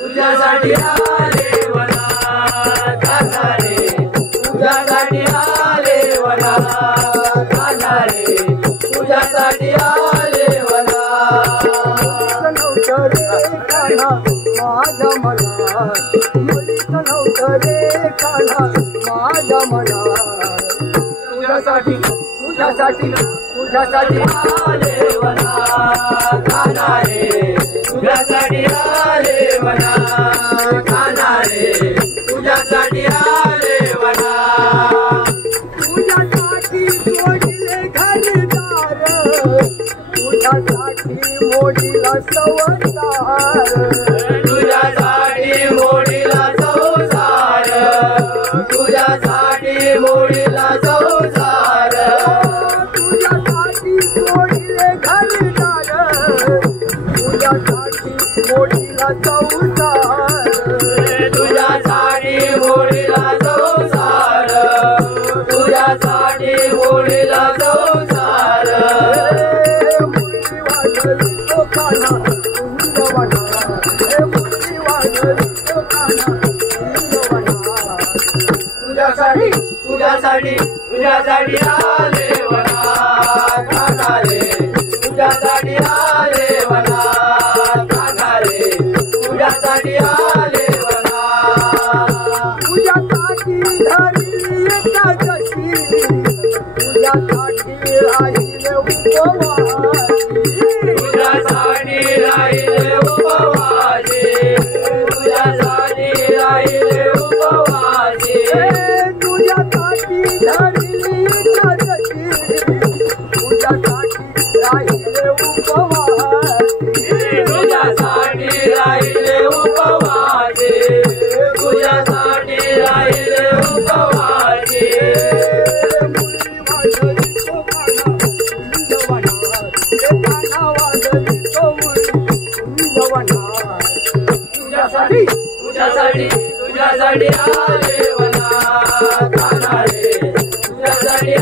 तुझ्यासाठी आले वना काना रे, तुझ्यासाठी आले वना काना रे, तुझ्यासाठी आले वना नव्हतं रे काना माझ्या मनात, मुलीच नव्हतं रे काना माझ्या मनात. तुझ्यासाठी आले वना काना रे, तुझ्यासाठी आले वना काना रे, तुझ्यासाठी आले वना. तुझ्यासाठी सोडले घरदार, तुझ्यासाठी मोडीला संसार, तुझ्यासाठी मोडीला संसार, तुझ्यासाठी मोडीला संसार. तुझ्यासाठी सोडले घरदार, तुझ्यासाठी मोडीला संसार, तुझ्यासाठी मोडीला संसार, तुझ्यासाठी मोडीला संसार. मुली वाजली तो काना कुंदवना, मुली वाजली तो काना कुंदवना. तुझ्यासाठी आले वना काना रे, तुझ्यासाठी आले वना काना रे, तुझ्यासाठी आले वना. तुझ्यासाठी धरली एकादशी, तुझ्यासाठी राहिले उपवासी, तुझ्यासाठी राहिले उपवासी, तुझ्यासाठी राहिले उपवासी. तुझ्यासाठी धरली एकादशी, तुझ्यासाठी राहिले उपवासी, तुझ्यासाठी राहिले उपवासी, तुझ्यासाठी राहिले उपवासी. मुली वाजली तो काना कुंदवना, काना वाजली तो मुली कुंदवना. तुझ्यासाठी आले वना काना रे, तुझ्यासाठी